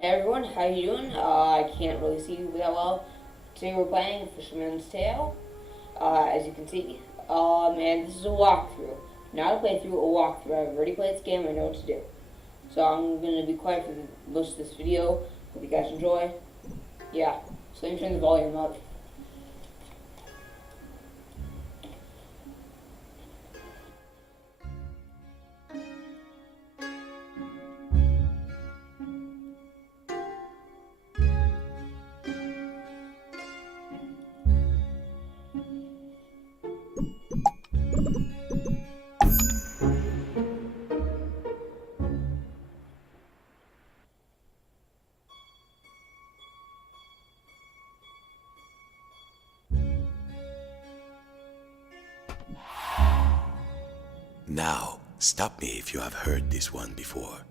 Hey everyone, how you doing? I can't really see you that well. Today we're playing Fisherman's Tale, as you can see. And this is a walkthrough. Not a playthrough, a walkthrough. I've already played this game, I know what to do. So I'm going to be quiet for most of this video. Hope you guys enjoy. Yeah, so let me turn the volume up. Now, stop me if you have heard this one before.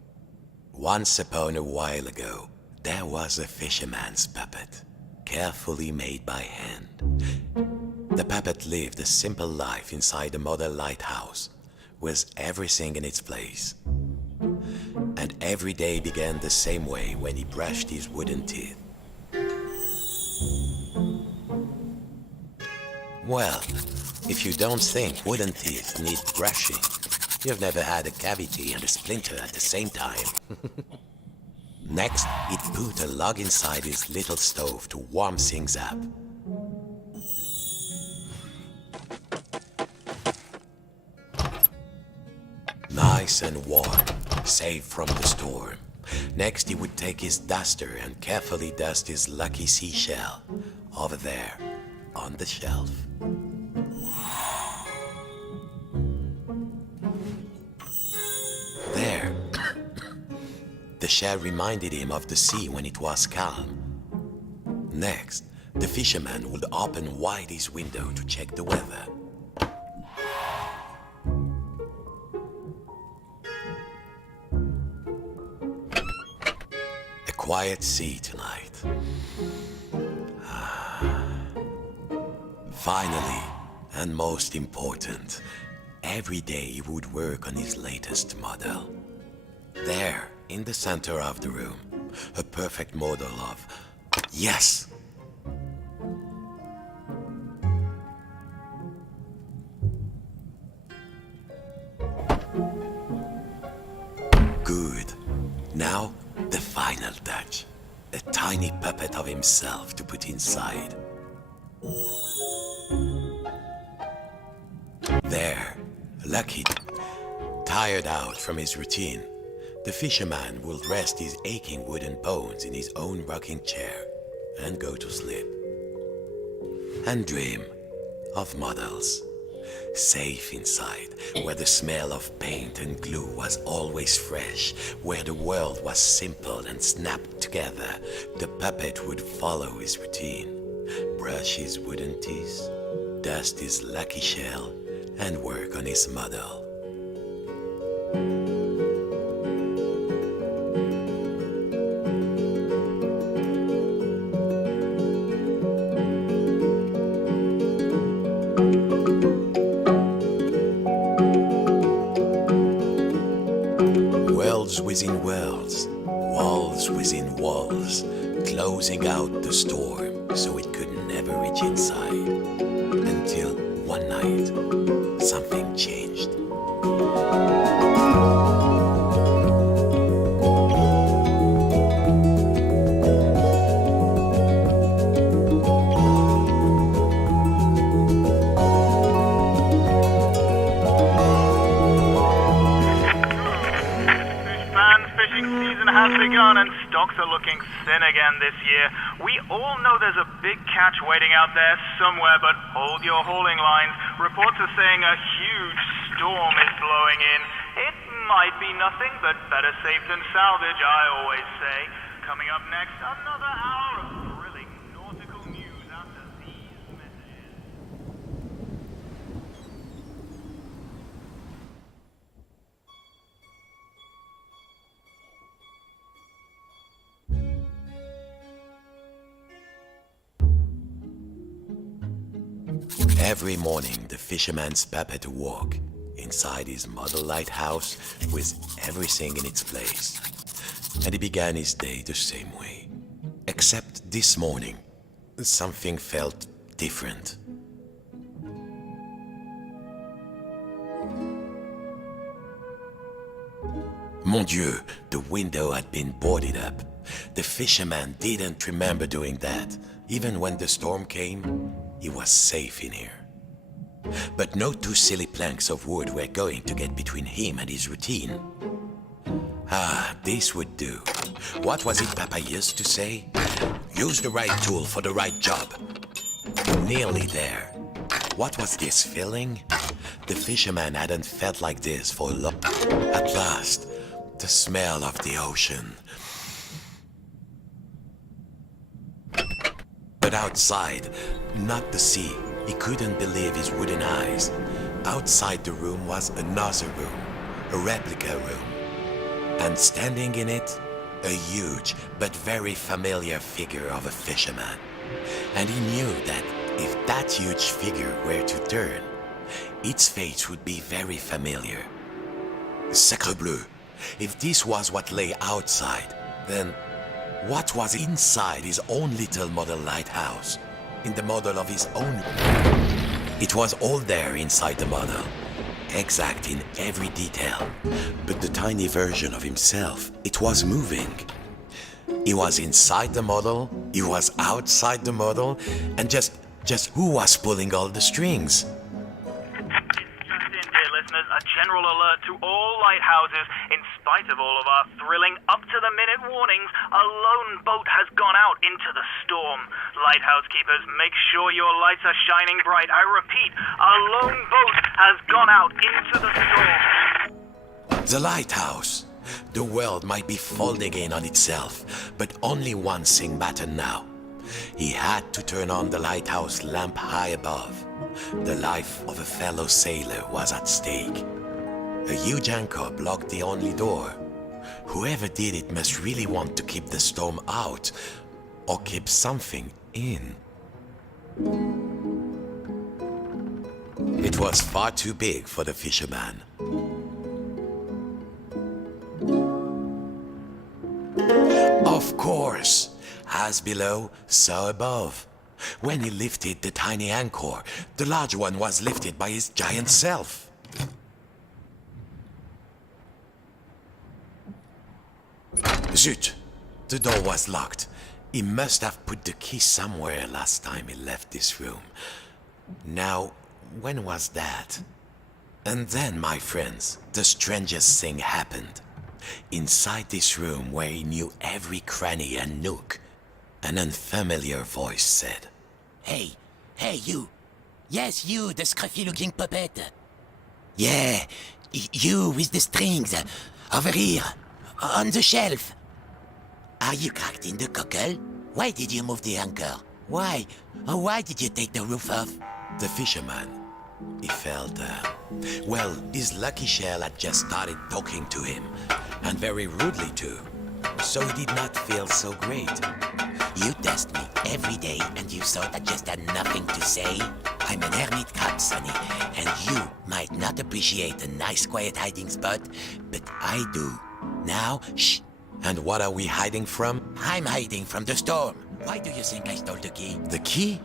Once upon a while ago, there was a fisherman's puppet, carefully made by hand. The puppet lived a simple life inside a model lighthouse, with everything in its place. And every day began the same way when he brushed his wooden teeth. Well, if you don't think wooden teeth need brushing, you've never had a cavity and a splinter at the same time. Next, he'd put a log inside his little stove to warm things up. Nice and warm, safe from the storm. Next, he would take his duster and carefully dust his lucky seashell over there on the shelf. There, the shell reminded him of the sea when it was calm. Next, the fisherman would open wide his window to check the weather. A quiet sea tonight. Finally, and most important, every day he would work on his latest model. There, in the center of the room, a perfect model of... Yes! Good. Now, the final touch. A tiny puppet of himself to put inside. There, lucky, tired out from his routine, the fisherman will rest his aching wooden bones in his own rocking chair and go to sleep. And dream of models, safe inside, where the smell of paint and glue was always fresh, where the world was simple and snapped together. The puppet would follow his routine, brush his wooden teeth, dust his lucky shell, and work on his model. Worlds within worlds, walls within walls, closing out the storm so it could never reach inside. Until one night, something changed. Fishing season has begun and stocks are looking thin again this year. We all know there's a big catch waiting out there somewhere, but hold your hauling lines. Reports are saying a huge storm is blowing in. It might be nothing, but better safe than salvage, I always say. Coming up next, another hour of thrilling nautical news after these messages. Every morning, the fisherman's puppet awoke inside his model lighthouse with everything in its place. And he began his day the same way. Except this morning, something felt different. Mon Dieu, the window had been boarded up. The fisherman didn't remember doing that. Even when the storm came, he was safe in here. But no two silly planks of wood were going to get between him and his routine. Ah, this would do. What was it Papa used to say? Use the right tool for the right job. Nearly there. What was this feeling? The fisherman hadn't felt like this for long. At last, the smell of the ocean. But outside, not the sea. He couldn't believe his wooden eyes. Outside the room was another room, a replica room. And standing in it, a huge but very familiar figure of a fisherman. And he knew that if that huge figure were to turn, its face would be very familiar. Sacre bleu! If this was what lay outside, then what was inside his own little model lighthouse? In the model of his own... It was all there inside the model, exact in every detail. But the tiny version of himself, it was moving. He was inside the model, he was outside the model, and just who was pulling all the strings? A general alert to all lighthouses. In spite of all of our thrilling up-to-the-minute warnings, a lone boat has gone out into the storm. Lighthouse keepers, make sure your lights are shining bright. I repeat, a lone boat has gone out into the storm. The lighthouse. The world might be folding in on itself, but only one thing mattered now. He had to turn on the lighthouse lamp high above. The life of a fellow sailor was at stake. A huge anchor blocked the only door. Whoever did it must really want to keep the storm out, or keep something in. It was far too big for the fisherman. Of course, as below, so above. When he lifted the tiny anchor, the large one was lifted by his giant self. Zut! The door was locked. He must have put the key somewhere last time he left this room. Now, when was that? And then, my friends, the strangest thing happened. Inside this room where he knew every cranny and nook, an unfamiliar voice said, Hey, you. Yes, you, the scruffy-looking puppet. Yeah, you with the strings. Over here, on the shelf. Are you cracked in the cockle? Why did you move the anchor? Why? Oh, why did you take the roof off? The fisherman, he felt, well, his lucky shell had just started talking to him, and very rudely too, so he did not feel so great. You test me every day and you thought I just had nothing to say? I'm an hermit crab, Sonny, and you might not appreciate a nice quiet hiding spot, but I do. Now, shh. And what are we hiding from? I'm hiding from the storm. Why do you think I stole the key? The key?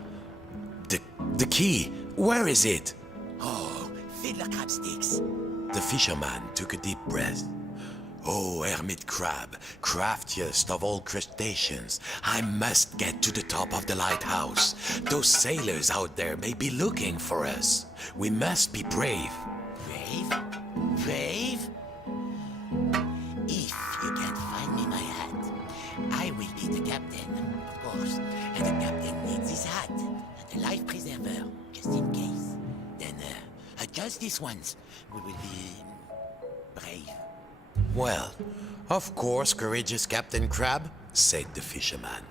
The key? Where is it? Oh, fiddler crab sticks. The fisherman took a deep breath. Oh, hermit crab, craftiest of all crustaceans, I must get to the top of the lighthouse. Those sailors out there may be looking for us. We must be brave. Brave? Brave? If you can't find me my hat, I will be the captain, of course. And the captain needs his hat and a life preserver, just in case. Then, just this once, we will be brave. Well, of course, courageous Captain Crab, said the fisherman.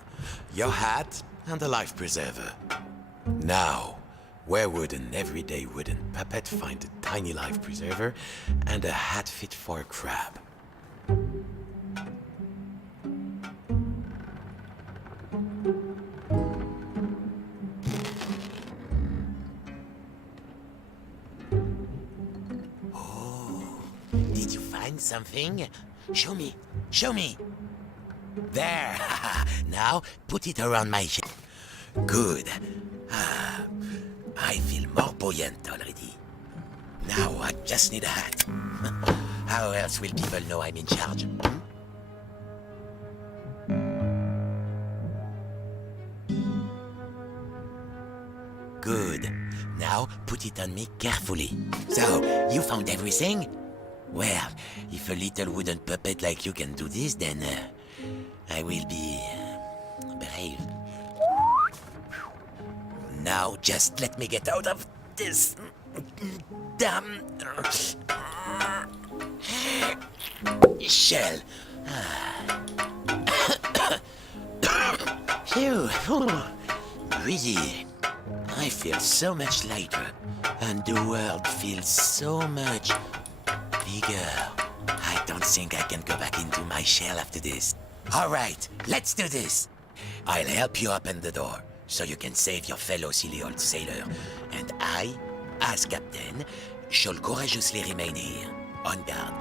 Your hat and a life preserver. Now, where would an everyday wooden puppet find a tiny life preserver and a hat fit for a crab? find something? Show me. Show me. There. Now put it around my head. Good. I feel more buoyant already. Now I just need a hat. How else will people know I'm in charge? Good. Now put it on me carefully. So, you found everything? Well, if a little wooden puppet like you can do this, then I will be brave. Now just let me get out of this damn shell. Phew. Breathe. I feel so much lighter, and the world feels so much bigger. I don't think I can go back into my shell after this. All right, let's do this. I'll help you open the door, so you can save your fellow silly old sailor. And I, as captain, shall courageously remain here, on guard.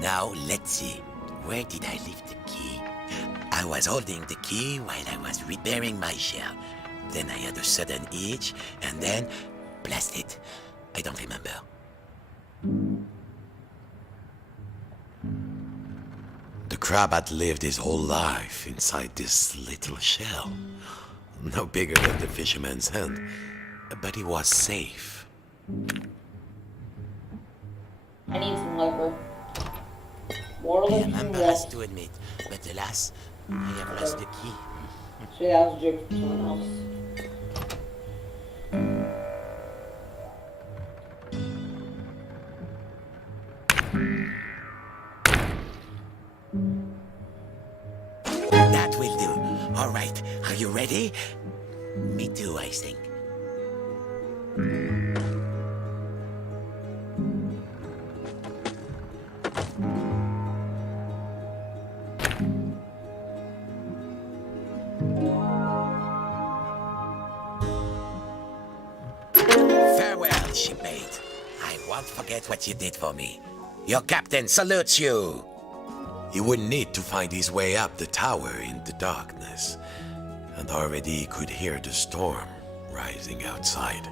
Now, let's see. Where did I leave the key? I was holding the key while I was repairing my shell. Then I had a sudden itch, and then... blast it. I don't remember. The crab had lived his whole life inside this little shell. No bigger than the fisherman's hand. But he was safe. I need some liquor. More I liquor am than embarrassed this. to admit, but alas, I have lost the key. So that was a joke from someone else. That will do. All right, are you ready? Me too, I think. Farewell, shipmate. I won't forget what you did for me. Your captain salutes you. He would need to find his way up the tower in the darkness, and already he could hear the storm rising outside.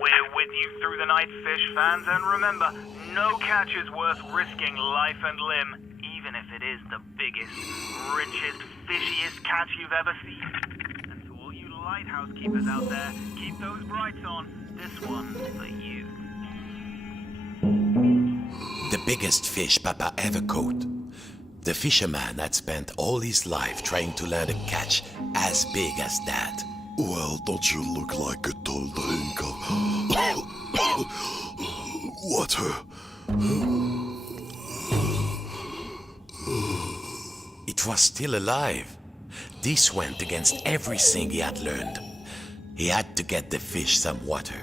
We're with you through the night, fish fans, and remember, no catch is worth risking life and limb, even if it is the biggest, richest, fishiest catch you've ever seen. And to all you lighthouse keepers out there, keep those brights on. This one's for you. The biggest fish Papa ever caught. The fisherman had spent all his life trying to land a catch as big as that. Well, don't you look like a tall drink of water? It was still alive. This went against everything he had learned. He had to get the fish some water.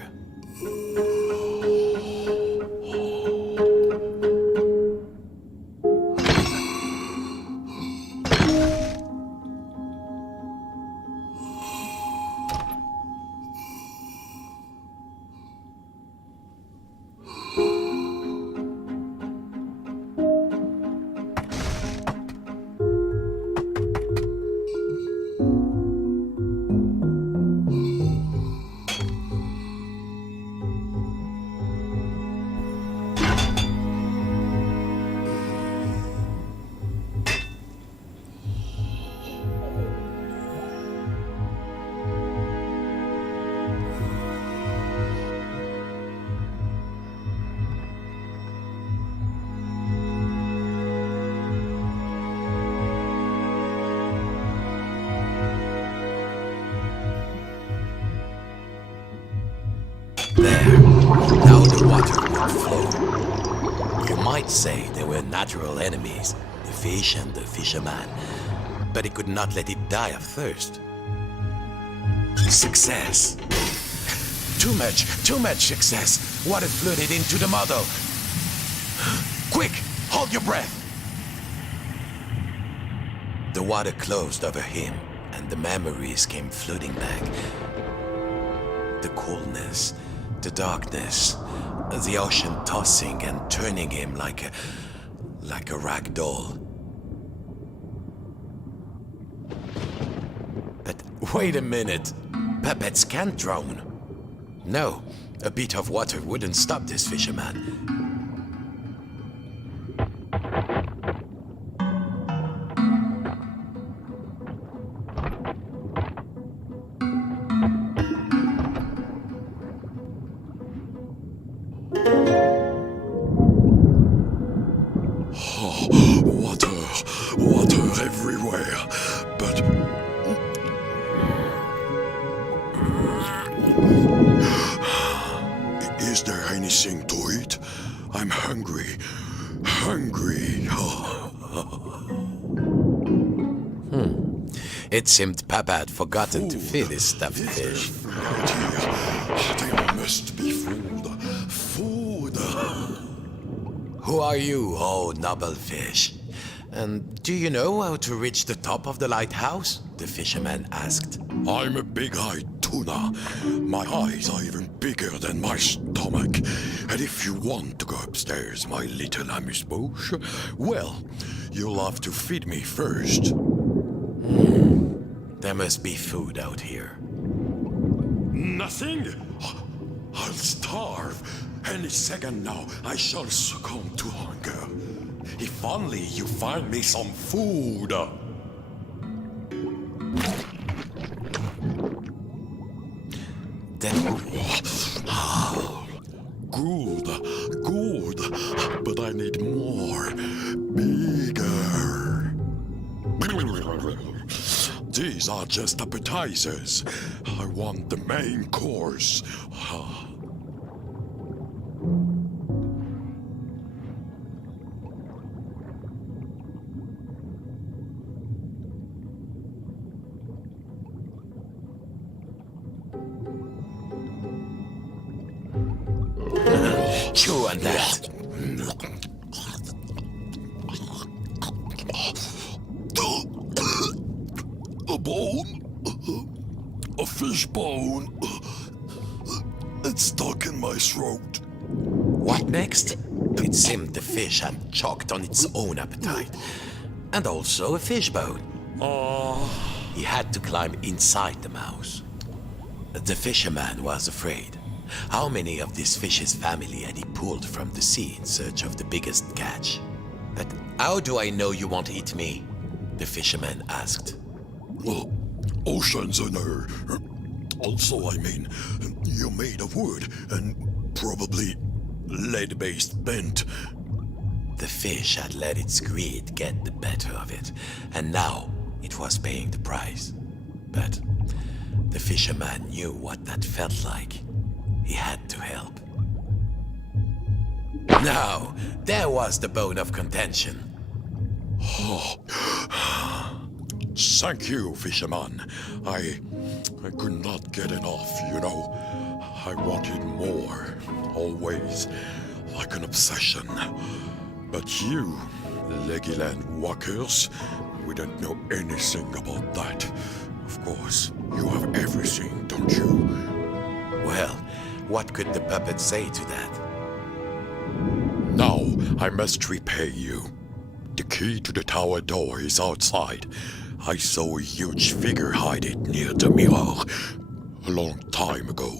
Now the water would flow. You might say they were natural enemies, the fish and the fisherman, but he could not let it die of thirst. Success! Too much success! Water flooded into the mother! Quick! Hold your breath! The water closed over him, and the memories came flooding back. The coolness, the darkness, the ocean tossing and turning him like a rag doll. But wait a minute, puppets can't drown. No, a bit of water wouldn't stop this fisherman. Water everywhere, but is there anything to eat? I'm hungry. It seemed Papa had forgotten to feed his stuffed fish. Right here. There must be food. Who are you, oh noble fish? And do you know how to reach the top of the lighthouse? The fisherman asked. I'm a big-eyed tuna. My eyes are even bigger than my stomach. And if you want to go upstairs, my little amuse-bouche, well, you'll have to feed me first. There must be food out here. Nothing? I'll starve. Any second now, I shall succumb to hunger. If only you find me some food. Then Good, but I need more. Bigger. These are just appetizers. I want the main course. chew on that. A bone? A fish bone? It's stuck in my throat. What next? It seemed the fish had choked on its own appetite. And also a fish bone. He had to climb inside the mouse. The fisherman was afraid. How many of this fish's family had he pulled from the sea in search of the biggest catch? But how do I know you won't eat me? The fisherman asked. Well, oceans and air. Also, I mean, you're made of wood and probably lead-based bent. The fish had let its greed get the better of it, and now it was paying the price. But the fisherman knew what that felt like. He had to help. Now, there was the bone of contention. Thank you, fisherman. I could not get enough, you know. I wanted more, always, like an obsession. But you, Legiland walkers, we don't know anything about that. Of course, you have everything, don't you? Well, what could the puppet say to that? Now, I must repay you. The key to the tower door is outside. I saw a huge figure hide it near the mirror a long time ago.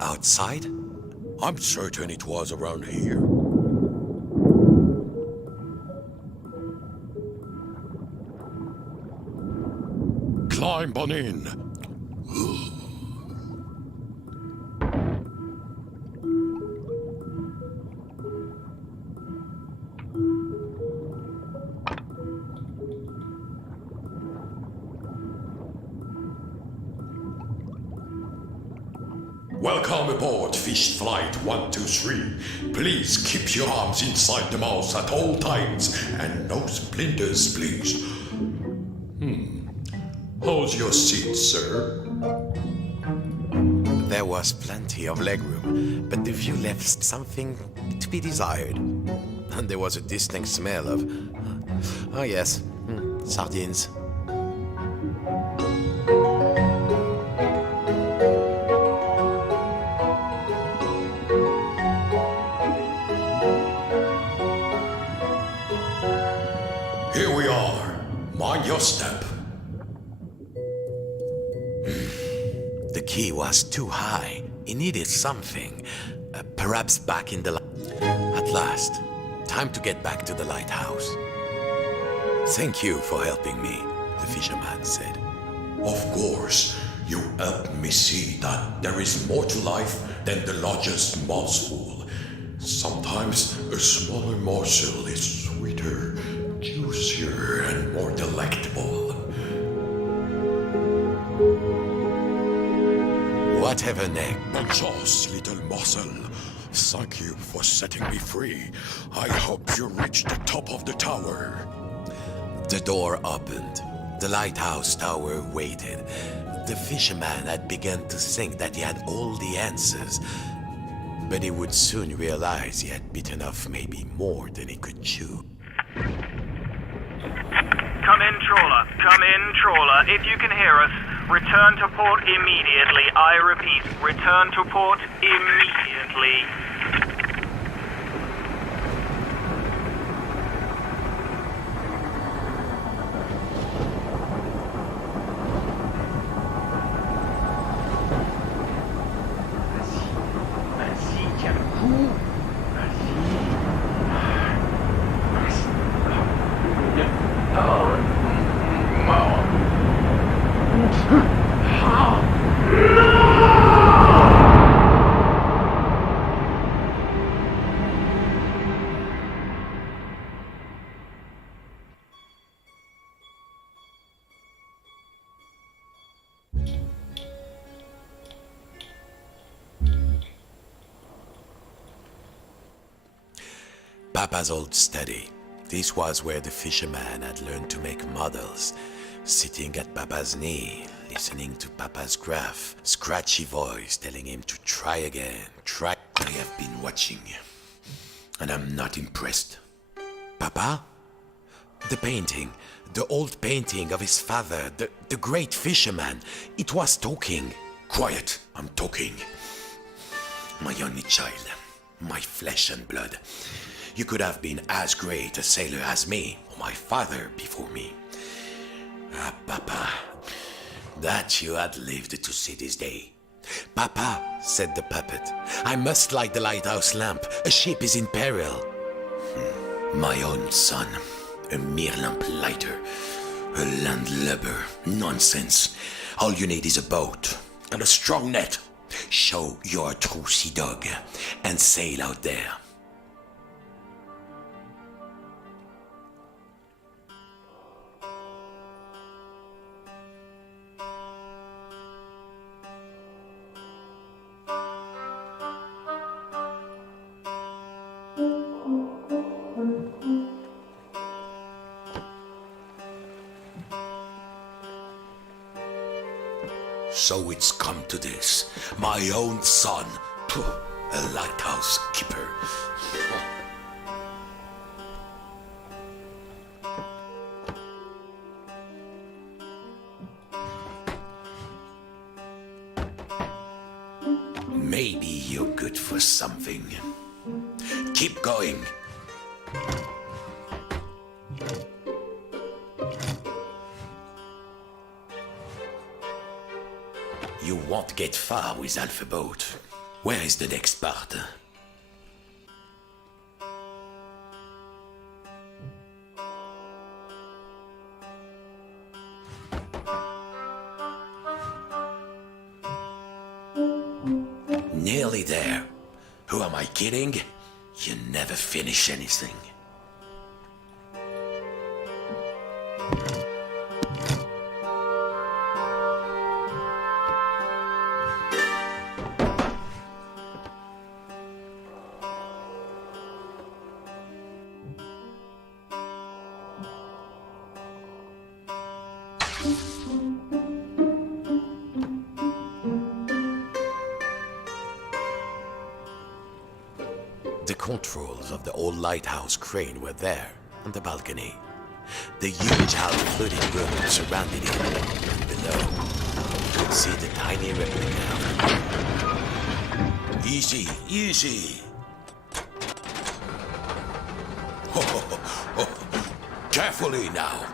Outside? I'm certain it was around here. Climb on in. Welcome aboard Fish Flight 123. Please keep your arms inside the mouth at all times and no splinters, please. How's your seat, sir? There was plenty of legroom, but the view left something to be desired. And there was a distinct smell of... oh yes, sardines. Here we are. Mind your step. The key was too high. He needed something. Perhaps back in the... At last, time to get back to the lighthouse. Thank you for helping me, the fisherman said. Of course, you helped me see that there is more to life than the largest mouthful. Sometimes a smaller morsel is sweeter, juicier, and more delectable. Whatever next. Bonchance, little morsel. Thank you for setting me free. I hope you reach the top of the tower. The door opened. The lighthouse tower waited. The fisherman had begun to think that he had all the answers, but he would soon realize he had bitten off maybe more than he could chew. Come in, trawler. Come in, trawler. If you can hear us, return to port immediately. I repeat, return to port immediately. Vas-y, tiens le coup. Papa's old study. This was where the fisherman had learned to make models, sitting at Papa's knee, listening to Papa's gruff, scratchy voice telling him to try again, try. I have been watching, and I'm not impressed. Papa? The painting, the old painting of his father, the great fisherman, it was talking. Quiet, I'm talking. My only child, my flesh and blood. You could have been as great a sailor as me, or my father before me. Ah, Papa, that you had lived to see this day. Papa, said the puppet, I must light the lighthouse lamp. A ship is in peril. My own son, a mere lamp lighter, a landlubber, nonsense. All you need is a boat and a strong net. Show you're a true sea dog and sail out there. So it's come to this. My own son, a lighthouse keeper. Maybe you're good for something. Keep going. You won't get far with Alpha Boat. Where is the next part? Nearly there. Who am I kidding? You never finish anything. The controls of the old lighthouse crane were there, on the balcony. The huge hull floating room surrounded it, and below, you could see the tiny replica. Easy, easy. Carefully now.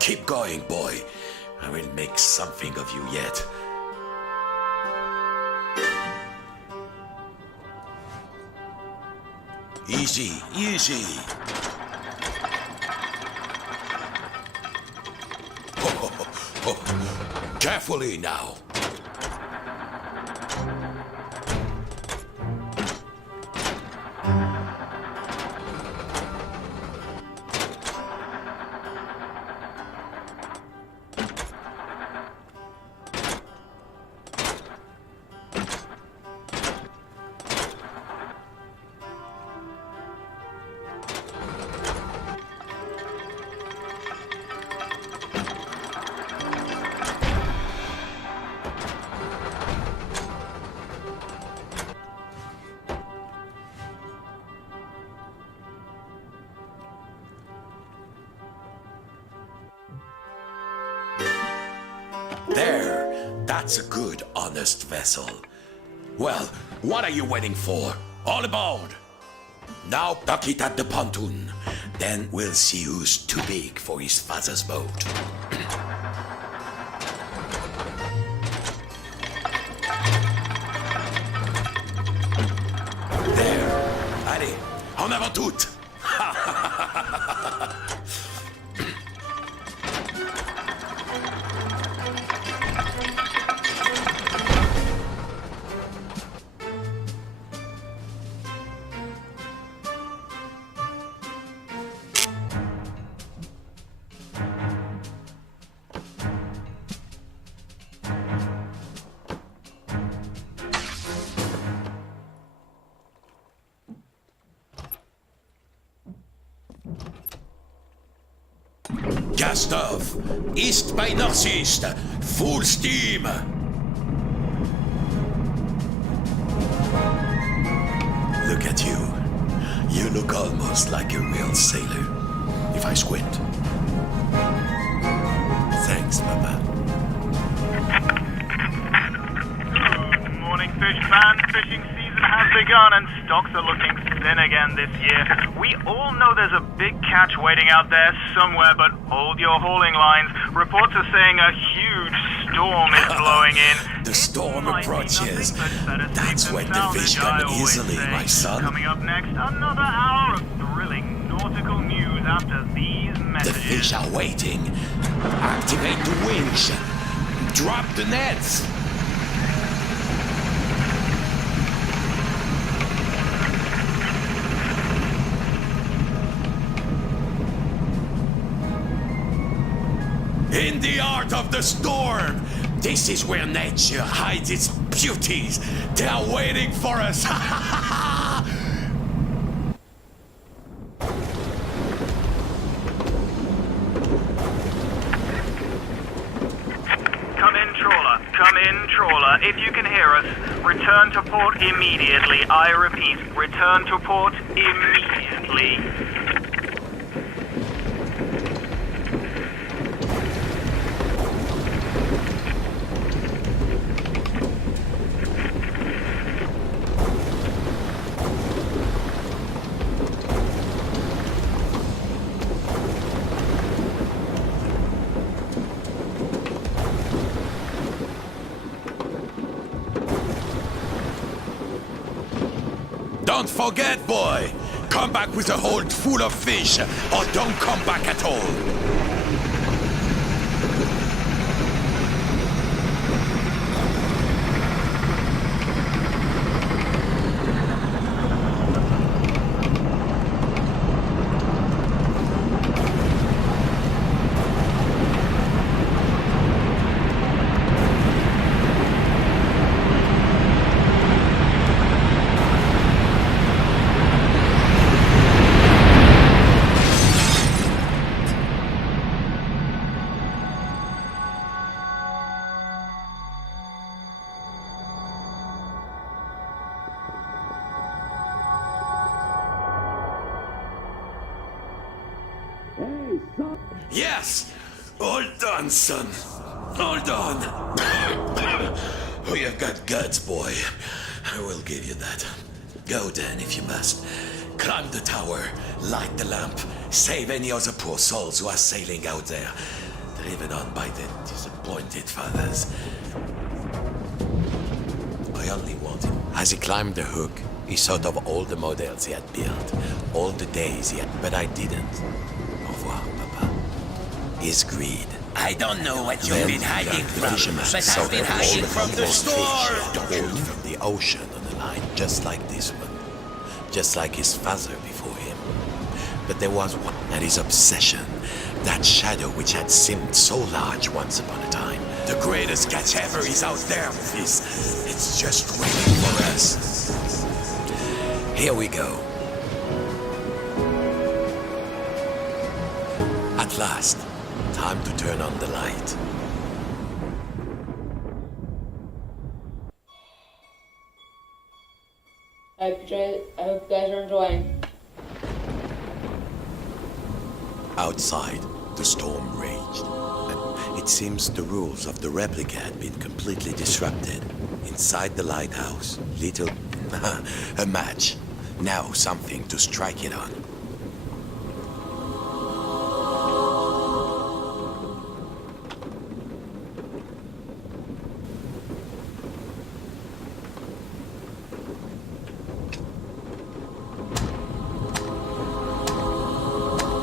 Keep going, boy. I will make something of you yet. Easy, easy. Carefully now. There, that's a good, honest vessel. Well, what are you waiting for? All aboard! Now buck it at the pontoon. Then we'll see who's too big for his father's boat. There. Allez, en avant toute! Cast off! East by northeast! Full steam! Look at you. You look almost like a real sailor. If I squint. Thanks, Papa. Good morning, Fisherman. Fishing season has begun and stocks are looking thin again this year. We all know there's a big catch waiting out there somewhere, but hold your hauling lines. Reports are saying a huge storm is blowing in. The It storm might be approaches. nothing but better That's safe when than the sound, fish as come I always easily, say. my son. Coming up next, another hour of thrilling nautical news after these The messages. fish are waiting. Activate the winch. Drop the nets. In the art of the storm, this is where nature hides its beauties. They are waiting for us. Come in, trawler. Come in, trawler. If you can hear us, return to port immediately. I repeat, return to port immediately. Don't forget, boy. Come back with a hold full of fish, or don't come back at all. Yes! All done, son. All done. Oh, you've got guts, boy. I will give you that. Go then, if you must. Climb the tower, light the lamp, save any other poor souls who are sailing out there, driven on by the disappointed fathers. I only wanted. As he climbed the hook, he thought of all the models he had built, all the days he had. But I didn't. Au revoir, Papa. His greed. I don't know what you've been hiding The from, fisherman but saw I've been all hiding the from the fish storm. hauled from the ocean on a line just like this one, just like his father before him. But there was one, and his obsession, that shadow which had seemed so large once upon a time. The greatest catch ever is out there with this. It's just waiting for us. Here we go. At last, time to turn on the light. I hope you guys are enjoying. Outside, the storm raged. And it seems the rules of the replica had been completely disrupted. Inside the lighthouse, little... a match. Now something to strike it on.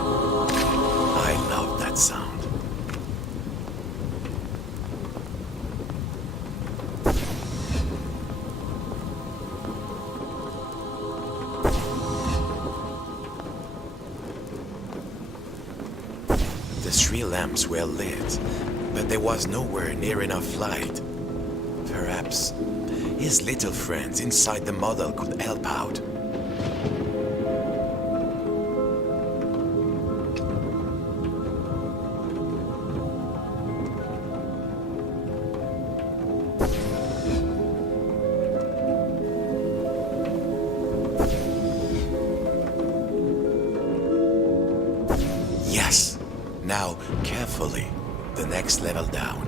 I love that sound. The three lamps were lit, but there was nowhere near enough light. Perhaps his little friends inside the model could help out. Yes! Now, carefully, the next level down.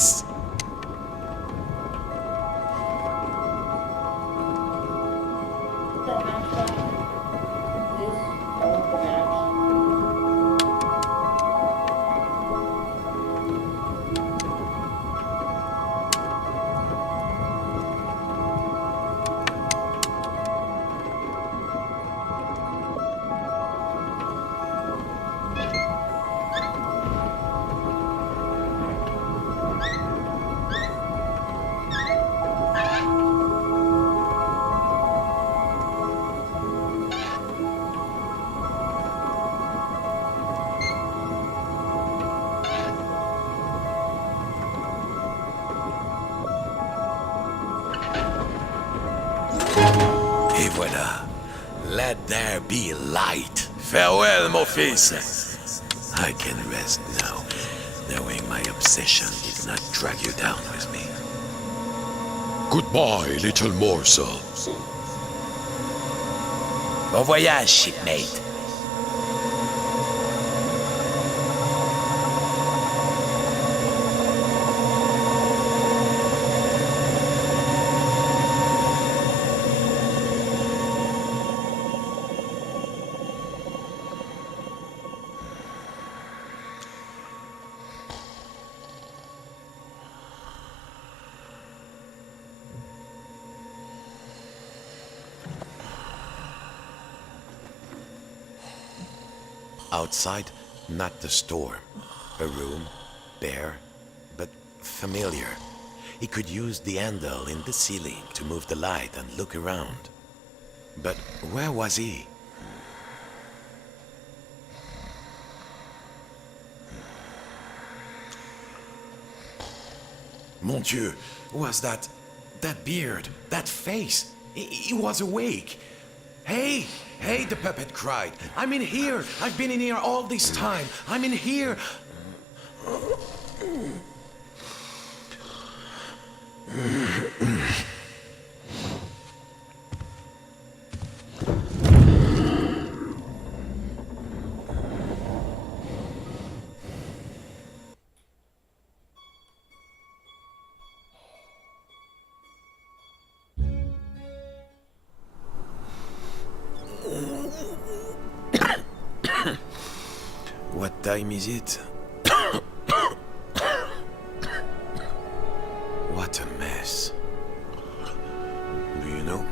mess. That match back. Please, I want the match. Et voilà. Let there be light. Farewell, mon fils. I can rest now, knowing my obsession did not drag you down with me. Goodbye, little morsel. Bon voyage, shipmate. Outside, not the storm. A room, bare, but familiar. He could use the handle in the ceiling to move the light and look around. But where was he? Mon Dieu, was that beard, that face? He was awake. Hey, hey, the puppet cried. I'm in here. I've been in here all this time. I'm in here. What time is it? What a mess. Do you know,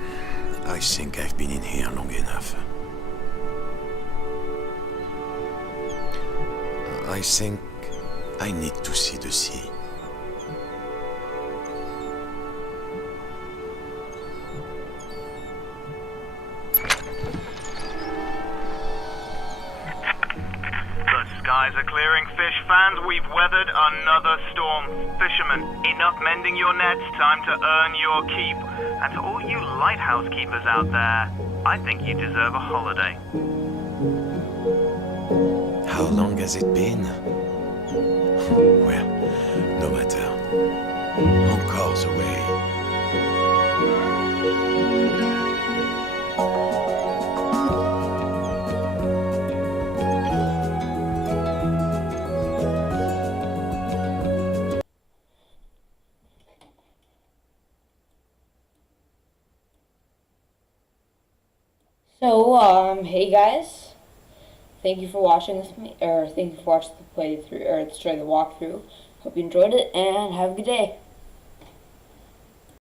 I think I've been in here long enough. I think I need to see the sea. Skies are clearing, fish fans. We've weathered another storm. Fisherman, enough mending your nets. Time to earn your keep. And to all you lighthouse keepers out there, I think you deserve a holiday. How long has it been? Well, no matter. Encore's away. So, hey guys, thank you for watching this, thank you for watching the playthrough, the walkthrough. Hope you enjoyed it, and have a good day.